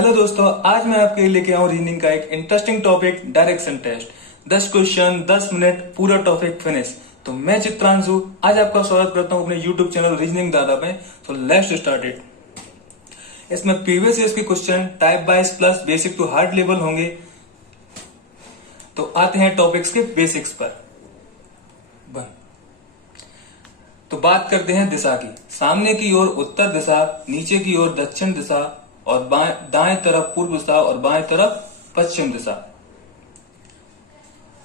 Hello दोस्तों, आज मैं आपके लिए लेके आऊं रीजनिंग का एक interesting topic, direction test. 10 question 10 minute, पूरा टॉपिक फिनिश। तो मैं चित्रांशु आज आपका स्वागत करता हूं अपने यूट्यूब चैनल रीजनिंग दादा में। तो लेट्स स्टार्ट इट। इसमें प्रीवियस ईयर के question type wise plus basic to hard level होंगे। तो आते हैं टॉपिक्स के बेसिक्स पर। तो बात करते हैं दिशा की। सामने की ओर उत्तर दिशा, नीचे की ओर दक्षिण दिशा और दाएं तरफ पूर्व दिशा और बाएं तरफ पश्चिम दिशा।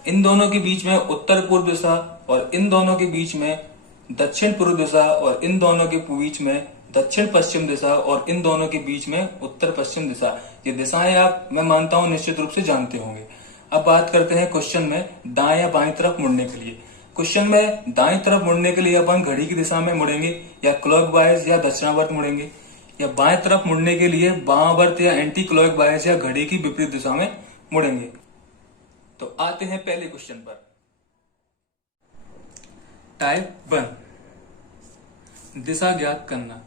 इन दोनों के बीच में उत्तर पूर्व दिशा और इन दोनों के बीच में दक्षिण पूर्व दिशा और इन दोनों के बीच में दक्षिण पश्चिम दिशा और इन दोनों के बीच में उत्तर पश्चिम दिशा। ये दिशाएं आप, मैं मानता हूं, निश्चित रूप से जानते होंगे। अब बात करते हैं क्वेश्चन में दाएं या बाएं तरफ मुड़ने के लिए। क्वेश्चन में दाएं तरफ मुड़ने के लिए अपन घड़ी की दिशा में मुड़ेंगे या क्लॉकवाइज या दक्षिणावर्त मुड़ेंगे, या बाएं तरफ मुड़ने के लिए बामावर्त या एंटी क्लॉकवाइज या घड़ी की विपरीत दिशा में मुड़ेंगे। तो आते हैं पहले क्वेश्चन पर। टाइप 1, दिशा ज्ञात करना।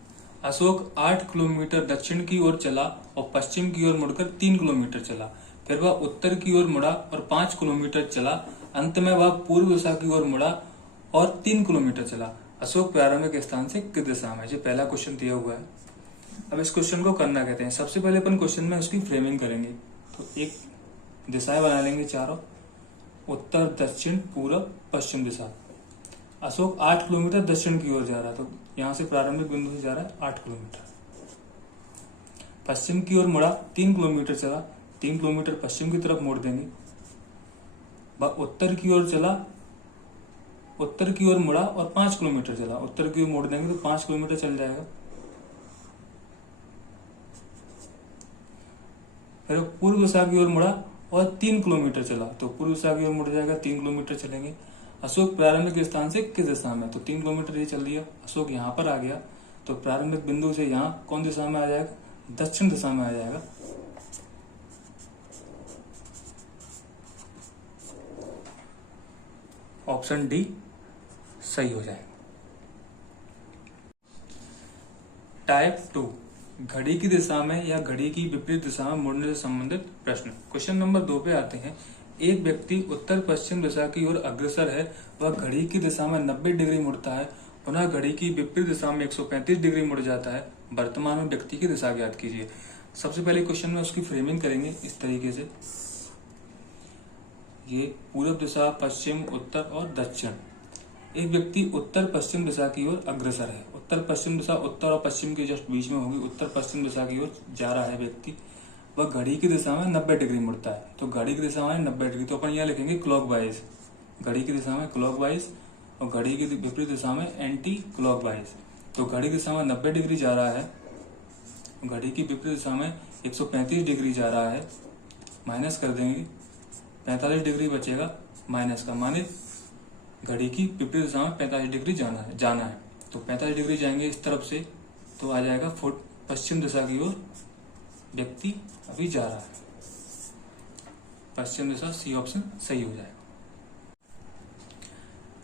अशोक 8 किलोमीटर दक्षिण की ओर चला और पश्चिम की ओर मुड़कर 3 किलोमीटर चला। फिर वह उत्तर की ओर मुड़ा और 5 किलोमीटर चला। अंत में वह पूर्व दिशा की ओर मुड़ा और 3 किलोमीटर चला। अशोक प्रारंभिक स्थान से किस दिशा में? जो पहला क्वेश्चन दिया हुआ है। अब इस क्वेश्चन को करना कहते हैं, सबसे पहले अपन क्वेश्चन में उसकी फ्रेमिंग करेंगे। तो एक दिशाएं बना लेंगे चारों, उत्तर दक्षिण पूर्व पश्चिम दिशा। अशोक 8 किलोमीटर दक्षिण की ओर जा रहा है, तो यहां से प्रारंभिक बिंदु से जा रहा है 8 किलोमीटर। पश्चिम की ओर मुड़ा, 3 किलोमीटर चला, 3 किलोमीटर पश्चिम की तरफ मोड़ देंगे। वह उत्तर की ओर चला, उत्तर की ओर मुड़ा और 5 किलोमीटर चला। उत्तर की ओर मोड़ देंगे तो 5 किलोमीटर चल जाएगा। फिर पूर्व दिशा की ओर मुड़ा और 3 किलोमीटर चला, तो पूर्व दिशा की ओर मुड़ जाएगा, 3 किलोमीटर चलेंगे। अशोक प्रारंभिक स्थान से किस दिशा में? तो 3 किलोमीटर ये चल दिया। अशोक यहाँ पर आ गया, तो प्रारंभिक बिंदु से यहाँ कौन दिशा में आ जाएगा? दक्षिण दिशा में आ जाएगा। ऑप्शन डी सही हो जाएगा। टाइप 2, घड़ी की दिशा में या घड़ी की विपरीत दिशा में मुड़ने से संबंधित प्रश्न। क्वेश्चन नंबर 2 पे आते हैं। एक व्यक्ति उत्तर पश्चिम दिशा की ओर अग्रसर है। वह घड़ी की दिशा में 90 डिग्री मुड़ता है, पुनः घड़ी की विपरीत दिशा में 135 डिग्री मुड़ जाता है। वर्तमान में व्यक्ति की दिशा ज्ञात कीजिए। सबसे पहले क्वेश्चन में उसकी फ्रेमिंग करेंगे इस तरीके से। ये पूर्व दिशा, पश्चिम, उत्तर और दक्षिण। एक व्यक्ति उत्तर पश्चिम दिशा की ओर अग्रसर है। उत्तर पश्चिम दिशा उत्तर और पश्चिम के जस्ट बीच में होगी। उत्तर पश्चिम दिशा की ओर जा रहा है व्यक्ति। वह घड़ी की दिशा में 90 डिग्री मुड़ता है। तो घड़ी की दिशा में 90 डिग्री, तो अपन यहाँ लिखेंगे क्लॉकवाइज। घड़ी की दिशा में क्लॉकवाइज और घड़ी की विपरीत दिशा में एंटी क्लॉकवाइज। तो घड़ी की दिशा में 90 डिग्री जा रहा है, घड़ी की विपरीत दिशा में 135 डिग्री जा रहा है। माइनस कर देंगे, 45 डिग्री बचेगा माइनस का, माने घड़ी की विपरीत दिशा में 45 डिग्री जाना है। तो 45 डिग्री जाएंगे इस तरफ से, तो आ जाएगा पश्चिम दिशा की ओर व्यक्ति अभी जा रहा है। पश्चिम दिशा, सी ऑप्शन सही हो जाएगा।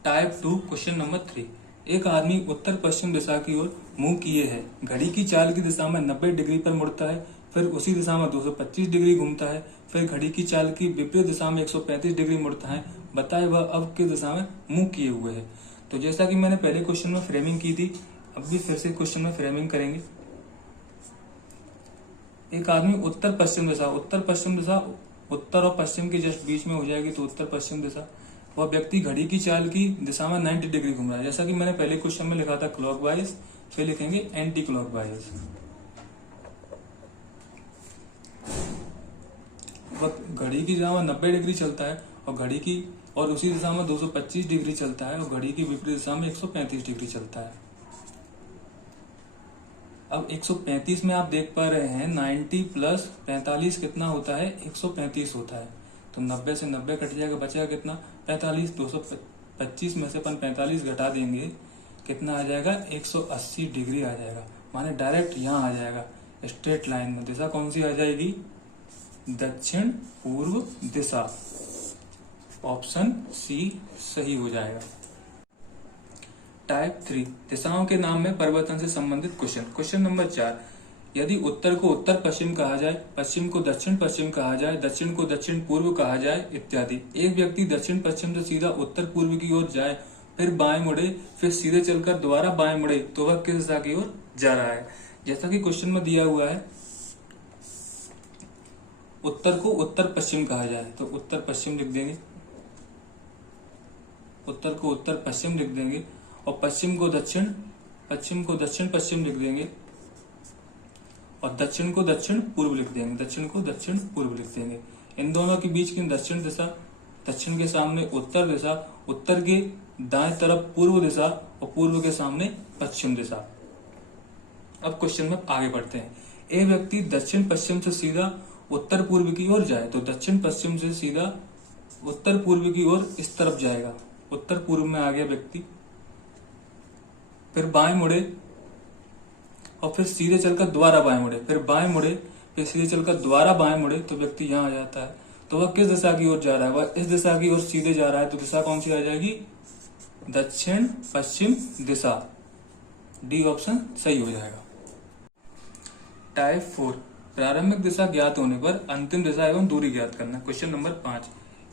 Type 2, question number 3। एक आदमी उत्तर पश्चिम दिशा की ओर मुंह किए है। घड़ी की चाल की दिशा में 90 डिग्री पर मुड़ता है, फिर उसी दिशा में 225 डिग्री घूमता है, फिर घड़ी की चाल की विपरीत दिशा में 135 डिग्री मुड़ता है। बताए वह अब किस दिशा में मुंह किए हुए है? तो जैसा कि मैंने पहले क्वेश्चन में फ्रेमिंग की थी, अब भी फिर से क्वेश्चन में फ्रेमिंग करेंगे। एक आदमी उत्तर पश्चिम दिशा, उत्तर और पश्चिम के जस्ट बीच में हो जाएगी, तो उत्तर पश्चिम दिशा। वह व्यक्ति घड़ी की चाल की दिशा में 90 डिग्री घूम रहा है। जैसा कि मैंने पहले क्वेश्चन में लिखा था क्लॉकवाइज, फिर लिखेंगे एंटी क्लॉकवाइज। वह घड़ी की दिशा में 90 डिग्री चलता है और उसी दिशा में 225 डिग्री चलता है और घड़ी की विपरीत दिशा में 135 डिग्री चलता है। अब 135 में आप देख पा रहे हैं 90 प्लस 45 कितना होता है? 135 होता है। तो 90 से 90 कट जाएगा, बचेगा कितना? 45। 225 में से अपन 45 घटा देंगे, कितना आ जाएगा? 180 डिग्री आ जाएगा, माने डायरेक्ट यहाँ आ जाएगा स्ट्रेट लाइन में। दिशा कौन सी आ जाएगी? दक्षिण पूर्व दिशा। ऑप्शन सी सही हो जाएगा। टाइप 3, दिशाओं के नाम में परिवर्तन से संबंधित क्वेश्चन। Question number 4। यदि उत्तर को उत्तर पश्चिम कहा जाए, पश्चिम को दक्षिण पश्चिम कहा जाए, दक्षिण को दक्षिण पूर्व कहा जाए इत्यादि। एक व्यक्ति दक्षिण पश्चिम से सीधा उत्तर पूर्व की ओर जाए, फिर बाएं मुड़े, फिर सीधे चलकर दोबारा बाएं मुड़े, तो वह किस दिशा की ओर जा रहा है? जैसा कि क्वेश्चन में दिया हुआ है, उत्तर को उत्तर पश्चिम कहा जाए तो उत्तर पश्चिम लिख देंगे, उत्तर को उत्तर पश्चिम लिख देंगे, और पश्चिम को दक्षिण पश्चिम लिख देंगे, और दक्षिण को दक्षिण पूर्व लिख देंगे, दक्षिण को दक्षिण पूर्व लिख देंगे। इन दोनों के बीच की दक्षिण दिशा, दक्षिण के सामने उत्तर दिशा, उत्तर के दाएं तरफ पूर्व दिशा, और पूर्व के सामने पश्चिम दिशा। अब क्वेश्चन में आगे बढ़ते हैं। एक व्यक्ति दक्षिण पश्चिम से सीधा उत्तर पूर्व की ओर जाए, तो दक्षिण पश्चिम से सीधा उत्तर पूर्व की ओर इस तरफ जाएगा, उत्तर पूर्व में आ गया व्यक्ति, फिर बाएं मुड़े और फिर सीधे चलकर दोबारा बाएं मुड़े, फिर बाएं मुड़े, फिर सीधे चलकर दोबारा बाएं मुड़े, तो व्यक्ति यहाँ आ जाता है। तो वह किस दिशा की ओर जा रहा है? वह इस दिशा की ओर सीधे जा रहा है, तो दिशा कौन सी आ जाएगी? दक्षिण पश्चिम दिशा। डी ऑप्शन सही हो जाएगा। टाइप 4, प्रारंभिक दिशा ज्ञात होने पर अंतिम दिशा एवं दूरी ज्ञात करना। क्वेश्चन नंबर 5,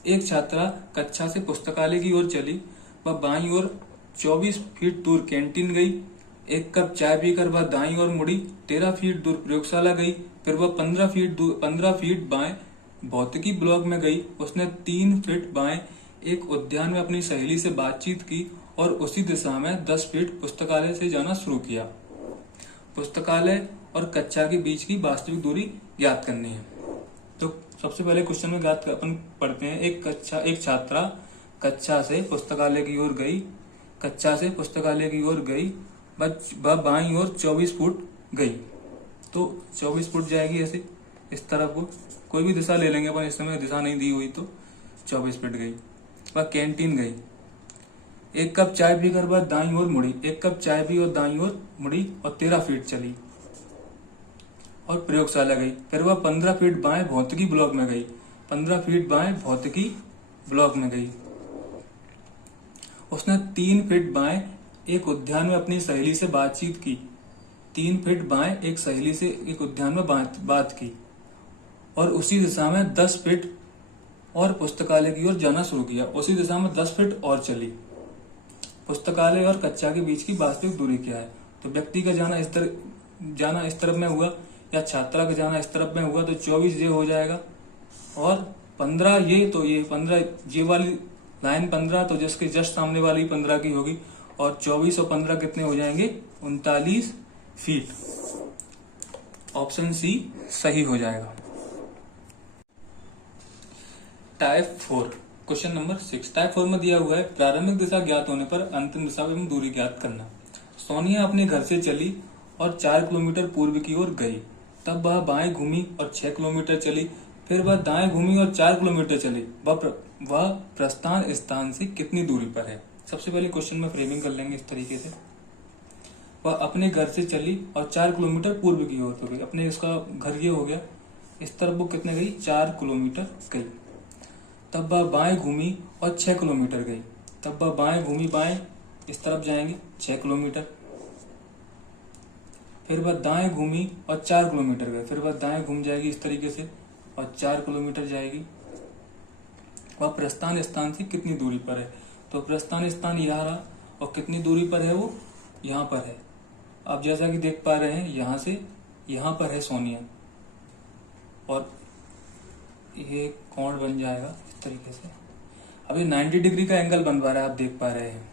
एक छात्रा कक्षा से पुस्तकालय की ओर चली, वह बाईं ओर 24 फीट दूर कैंटीन गई, एक कप चाय पीकर वह दाईं ओर मुड़ी, 13 फीट दूर प्रयोगशाला गई, फिर वह 15 फीट बाएं भौतिकी ब्लॉक में गई। उसने 3 फीट बाएं एक उद्यान में अपनी सहेली से बातचीत की और उसी दिशा में 10 फीट पुस्तकालय से जाना शुरू किया। पुस्तकालय और कक्षा के बीच की वास्तविक दूरी ज्ञात करनी है। तो सबसे पहले क्वेश्चन में ज्ञात अपन पढ़ते हैं। एक छात्रा कक्षा से पुस्तकालय की ओर गई, वह बाईं ओर 24 फुट गई, तो 24 फुट जाएगी ऐसे इस तरफ को, कोई भी दिशा ले लेंगे अपन, इस समय दिशा नहीं दी हुई तो 24 फुट गई। वह कैंटीन गई, एक कप चाय पीकर वह दाईं ओर मुड़ी, एक कप चाय पी और दाईं ओर मुड़ी और 13 फीट चली और प्रयोगशाला गई। फिर वह 15 फीट बाएं भौतिकी ब्लॉक में गई, 15 फीट बाएं भौतिकी ब्लॉक में गई। उसने 3 फीट बाएं एक उद्यान में अपनी सहेली से बातचीत की, 3 फीट बाएं एक सहेली से एक उद्यान में बात की और उसी दिशा में 10 फीट और पुस्तकालय की ओर जाना शुरू किया। उसी दिशा में 10 फीट और चली। पुस्तकालय और कक्षा के बीच की वास्तविक दूरी क्या है? तो व्यक्ति का जाना इस तरफ में हुआ या छात्रा का जाना इस तरफ में हुआ, तो 24 ये हो जाएगा और 15 ये, तो ये 15 ये वाली लाइन 15, तो जिसके जस्ट सामने वाली 15 की होगी और 24 और 15 कितने हो जाएंगे? 39 फीट। ऑप्शन सी सही हो जाएगा। Type 4, question number 6। टाइप 4 में दिया हुआ है प्रारंभिक दिशा ज्ञात होने पर अंतिम दिशा एवं दूरी ज्ञात करना। सोनिया अपने घर से चली और 4 किलोमीटर पूर्व की ओर गई, तब वह बाएं घूमी और 6 किलोमीटर चली, फिर वह दाएं घूमी और 4 किलोमीटर चली। वह प्रस्थान स्थान से कितनी दूरी पर है? सबसे पहले क्वेश्चन में फ्रेमिंग कर लेंगे इस तरीके से। वह अपने घर से चली और 4 किलोमीटर पूर्व की ओर गई, अपने इसका घर ये हो गया, इस तरफ वो कितने गई? 4 किलोमीटर गई। तब वह बाएं घूमी और 6 किलोमीटर गई, तब वह बाएं घूमी, बाएं इस तरफ जाएंगे 6 किलोमीटर, फिर वह दाएं घूमी और 4 किलोमीटर गए, फिर वह दाएं घूम जाएगी इस तरीके से और 4 किलोमीटर जाएगी। वह प्रस्थान स्थान से कितनी दूरी पर है? तो प्रस्थान स्थान यहाँ रहा और कितनी दूरी पर है? वो यहाँ पर है। आप जैसा कि देख पा रहे हैं, यहाँ से यहाँ पर है सोनिया और ये कोण बन जाएगा इस तरीके से। अब ये 90 डिग्री का एंगल बन पा रहा है, आप देख पा रहे हैं।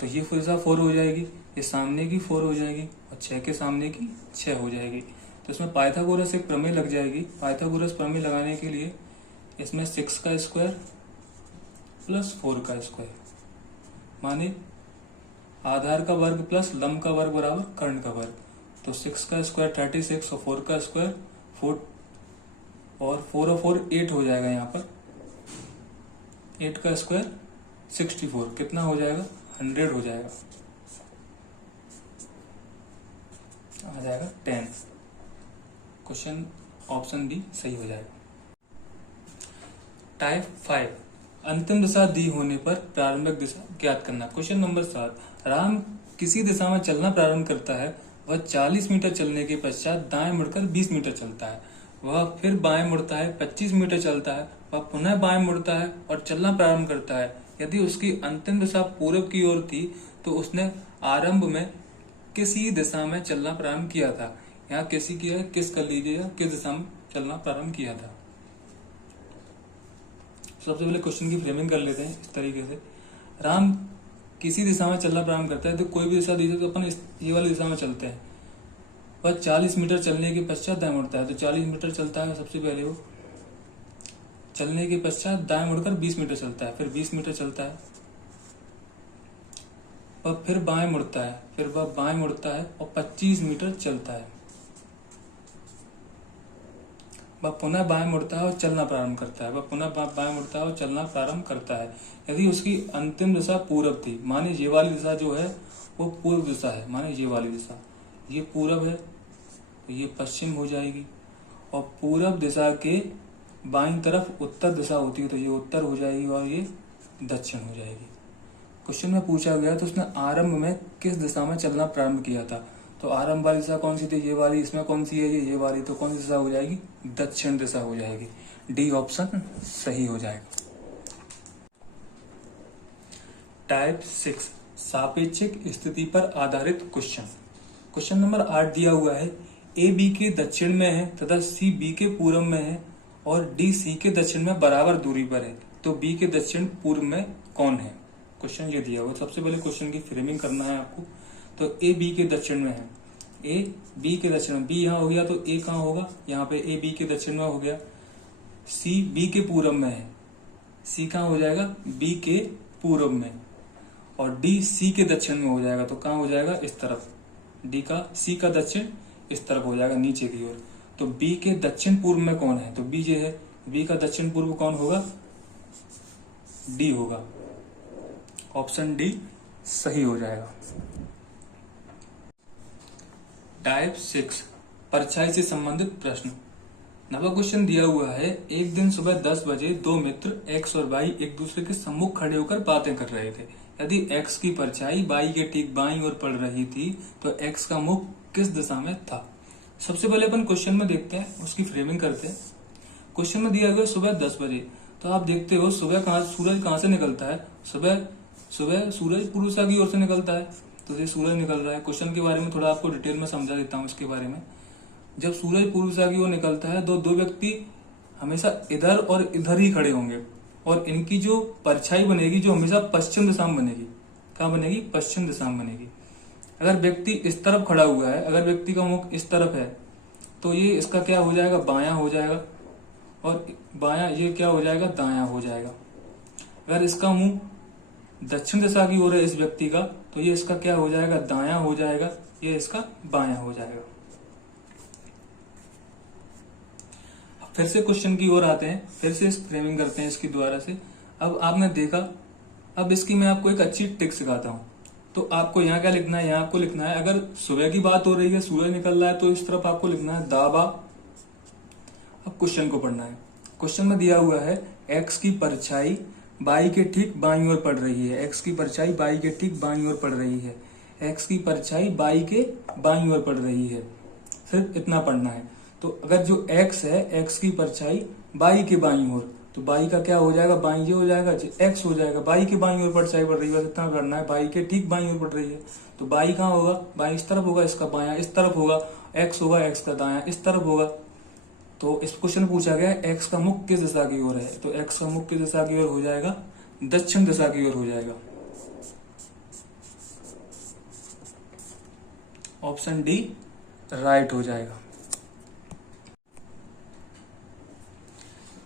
तो ये फिर 4 हो जाएगी, ये सामने की 4 हो जाएगी और 6 के सामने की 6 हो जाएगी। तो इसमें पाइथागोरस एक प्रमेय लग जाएगी। पाइथागोरस प्रमेय लगाने के लिए इसमें 6 का स्क्वायर प्लस 4 का स्क्वायर, माने आधार का वर्ग प्लस लंब का वर्ग बराबर कर्ण का वर्ग। तो 6 का स्क्वायर 36 और 4 का स्क्वायर 4 और 4 और 4 8 हो जाएगा। यहाँ पर 8 का स्क्वायर 64, कितना हो जाएगा? 100 हो जाएगा, आ जाएगा 10। क्वेश्चन ऑप्शन बी सही हो जाएगा। टाइप 5, अंतिम दिशा दी होने पर प्रारंभिक दिशा ज्ञात करना। क्वेश्चन नंबर 7, राम किसी दिशा में चलना प्रारंभ करता है, वह 40 मीटर चलने के पश्चात दाएं मुड़कर 20 मीटर चलता है। वह फिर बाएं मुड़ता है, 25 मीटर चलता है। वह पुनः बाएं मुड़ता है और चलना प्रारंभ करता है। यदि उसकी अंतिम दिशा पूरब की ओर थी तो उसने आरंभ में किसी दिशा में चलना प्रारंभ किया था। यहाँ किसी की है, किस कर लीजिएगा, किस दिशा में चलना प्रारंभ किया था। सबसे पहले क्वेश्चन की फ्रेमिंग कर लेते हैं इस तरीके से। राम किसी दिशा में चलना प्रारंभ करता है, तो कोई भी दिशा दी जाए तो अपन ये वाली दिशा में चलते हैं। वह 40 मीटर चलने के पश्चात दाएं मुड़ता है, तो 40 मीटर चलता है सबसे पहले। वो चलने के पश्चात दाएं मुड़कर 20 मीटर चलता है, फिर 20 मीटर चलता है। वह फिर बाएं मुड़ता है, फिर वह बाएं मुड़ता है और 25 मीटर चलता है। वह पुनः बाएं मुड़ता है और चलना प्रारंभ करता है। वह पुनः बाएं मुड़ता है और चलना प्रारंभ करता है। यदि उसकी अंतिम दिशा पूरब थी, माने ये वाली दिशा जो है वो पूर्व दिशा है, माने ये वाली दिशा, ये पूरब है तो ये पश्चिम हो जाएगी। और पूरब दिशा के बाईं तरफ उत्तर दिशा होती है तो ये उत्तर हो जाएगी और ये दक्षिण हो जाएगी। क्वेश्चन में पूछा गया तो उसने आरंभ में किस दिशा में चलना प्रारंभ किया था, तो आरंभ वाली दिशा कौन सी थी, ये वाली। इसमें कौन सी है, ये वाली, तो कौन सी दिशा हो जाएगी, दक्षिण दिशा हो जाएगी। डी ऑप्शन सही हो जाएगा। टाइप 6 सापेक्षिक स्थिति पर आधारित क्वेश्चन। क्वेश्चन नंबर 8 दिया हुआ है, ए बी के दक्षिण में है तथा सी बी के पूर्व में है और डी सी के दक्षिण में बराबर दूरी पर है, तो बी के दक्षिण पूर्व में कौन है। क्वेश्चन ये दिया हुआ। सबसे पहले क्वेश्चन की फ्रेमिंग करना है आपको। तो ए बी के दक्षिण में है, ए बी के दक्षिण में, बी यहाँ हो गया तो ए कहाँ होगा, यहाँ पे ए बी के दक्षिण में हो गया। सी बी के पूर्व में है, सी कहाँ हो जाएगा, बी के पूर्व में। और डी सी के दक्षिण में हो जाएगा, तो कहाँ हो जाएगा, इस तरफ। डी का सी का दक्षिण इस तरफ हो जाएगा, नीचे की ओर। तो बी के दक्षिण पूर्व में कौन है, तो बी ये है, बी का दक्षिण पूर्व कौन होगा, डी होगा। ऑप्शन डी सही हो जाएगा। टाइप 6 परछाई से संबंधित प्रश्न। नवा क्वेश्चन दिया हुआ है, एक दिन सुबह 10 बजे दो मित्र एक्स और वाई एक दूसरे के सम्मुख खड़े होकर बातें कर रहे थे। यदि एक्स की परछाई वाई के ठीक बाईं ओर पड़ रही थी तो एक्स का मुख किस दिशा में था। सबसे पहले अपन क्वेश्चन में देखते हैं, उसकी फ्रेमिंग करते हैं। क्वेश्चन में दिया गया सुबह 10 बजे, तो आप देखते हो सुबह सूरज कहाँ से निकलता है, सुबह सूरज पूर्व दिशा की ओर से निकलता है, तो ये सूरज निकल रहा है। क्वेश्चन के बारे में थोड़ा आपको डिटेल में समझा देता हूँ इसके बारे में। जब सूरज पूर्व दिशा की ओर निकलता है तो दो व्यक्ति हमेशा इधर और इधर ही खड़े होंगे और इनकी जो परछाई बनेगी जो हमेशा पश्चिम दिशा में बनेगी। कहाँ बनेगी, पश्चिम दिशा में बनेगी। अगर व्यक्ति इस तरफ खड़ा हुआ है, अगर व्यक्ति का मुख इस तरफ है तो ये इसका क्या हो जाएगा, बायां हो जाएगा, और बायां ये क्या हो जाएगा, दायां हो जाएगा। अगर इसका मुंह दक्षिण दिशा की ओर है इस व्यक्ति का, तो ये इसका क्या हो जाएगा, दायां हो जाएगा, ये इसका बायां हो जाएगा। फिर से क्वेश्चन की ओर आते हैं, फिर से फ्रेमिंग करते हैं इसकी द्वारा से। अब आपने देखा, अब इसकी मैं आपको एक अच्छी ट्रिक सिखाता हूं। तो आपको यहाँ क्या लिखना है, यहाँ आपको लिखना है, अगर सुबह की बात हो रही है, सूरज निकल रहा है, तो इस तरफ आपको लिखना है दाबा। अब क्वेश्चन को पढ़ना है। क्वेश्चन में दिया हुआ है, एक्स की परछाई बाई के ठीक बाईं ओर पड़ रही है। एक्स की परछाई बाई के ठीक बाईं ओर पड़ रही है। एक्स की परछाई बाई के बाईं ओर पड़ रही है। सिर्फ इतना पढ़ना है। तो अगर जो एक्स है, एक्स की परछाई बाई के बाईं ओर, तो बाई का क्या हो जाएगा, बाई ये हो जाएगा, एक्स हो जाएगा। बाई के बाईं ओर परछाई पड़ रही है, इतना करना है। बाई के ठीक बाईं ओर पड़ रही है, तो बाई कहाँ होगा, बाई इस तरफ होगा, इसका बायां इस तरफ होगा। एक्स होगा, एक्स का दायां इस तरफ होगा। तो इस क्वेश्चन पूछा गया एक्स का मुख किस दिशा की ओर है, तो एक्स का मुख किस दिशा की ओर हो जाएगा, दक्षिण दिशा की ओर हो जाएगा। ऑप्शन डी राइट हो जाएगा।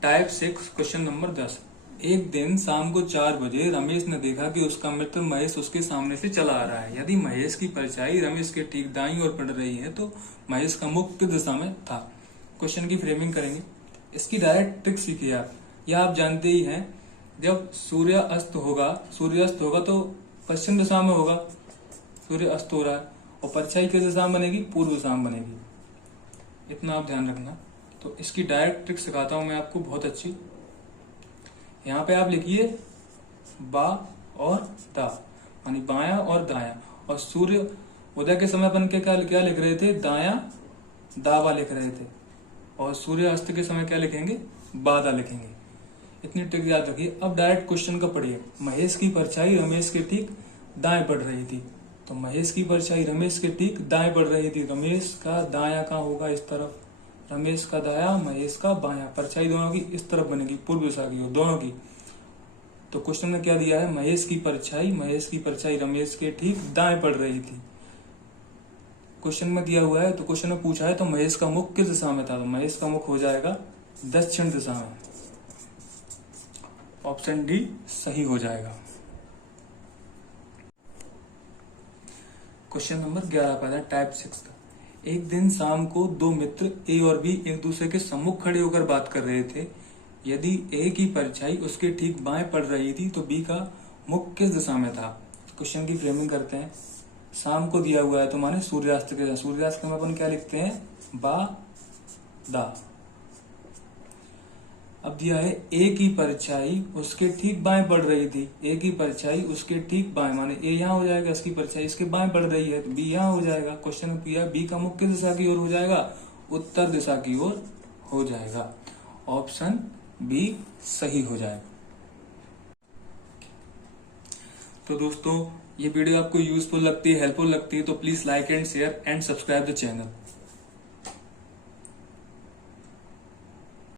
Type 6 question number 10। एक दिन शाम को 4 बजे रमेश ने देखा कि उसका मित्र महेश उसके सामने से चला आ रहा है। यदि महेश की परछाई रमेश के ठीक दाईं ओर पड़ रही है तो महेश का मुख किस दिशा में था। क्वेश्चन की फ्रेमिंग करेंगे। इसकी डायरेक्ट ट्रिक सीखिए आप। यह आप जानते ही हैं, जब सूर्यास्त होगा तो पश्चिम दिशा में होगा, सूर्य अस्त हो रहा है, और परछाई किस दिशा में बनेगी, पूर्व दिशा में बनेगी। इतना आप ध्यान रखना। तो इसकी डायरेक्ट ट्रिक सिखाता हूं मैं आपको बहुत अच्छी। यहाँ पे आप लिखिए बा और दा, यानी बायां और दायां, और सूर्य उदय के समय अपन के क्या लिख रहे थे, दाया दावा लिख रहे थे, और सूर्यास्त के समय क्या लिखेंगे, बादा लिखेंगे। इतनी ट्रिक याद रखिए। अब डायरेक्ट क्वेश्चन का पढ़िए। महेश की परछाई रमेश के ठीक दाएं पड़ रही थी। तो महेश की परछाई रमेश के ठीक दाएं पड़ रही थी। रमेश का दाया कहाँ होगा, इस तरफ, रमेश का दाया, महेश का बाया। परछाई दोनों की इस तरफ बनेगी, पूर्व दिशा की ओर, दोनों की। तो क्वेश्चन में क्या दिया है, महेश की परछाई रमेश के ठीक दाएं पड़ रही थी। क्वेश्चन में दिया हुआ है, तो क्वेश्चन में पूछा है तो महेश का मुख किस दिशा में था, तो महेश का मुख हो जाएगा दक्षिण दिशा में। ऑप्शन डी सही हो जाएगा। क्वेश्चन नंबर 11 पर है टाइप 6 का। एक दिन शाम को दो मित्र ए और बी एक दूसरे के सम्मुख खड़े होकर बात कर रहे थे। यदि ए की परछाई उसके ठीक बाएं पड़ रही थी तो बी का मुख किस दिशा में था। क्वेश्चन की फ्रेमिंग करते हैं। शाम को दिया हुआ है तो माने सूर्यास्त के में अपन क्या लिखते हैं, बा दा। अब दिया है ए की परछाई उसके ठीक बाएं पड़ रही थी। ए की परछाई उसके ठीक बाएं, माने ए यहाँ हो जाएगा, इसकी परछाई इसके बाएं पड़ रही है तो बी यहाँ हो जाएगा। क्वेश्चन में किया बी का मुख किस दिशा की ओर हो जाएगा, उत्तर दिशा की ओर हो जाएगा। ऑप्शन बी सही हो जाएगा। तो दोस्तों ये वीडियो आपको यूजफुल लगती है, हेल्पफुल लगती है तो please like and share and subscribe the channel.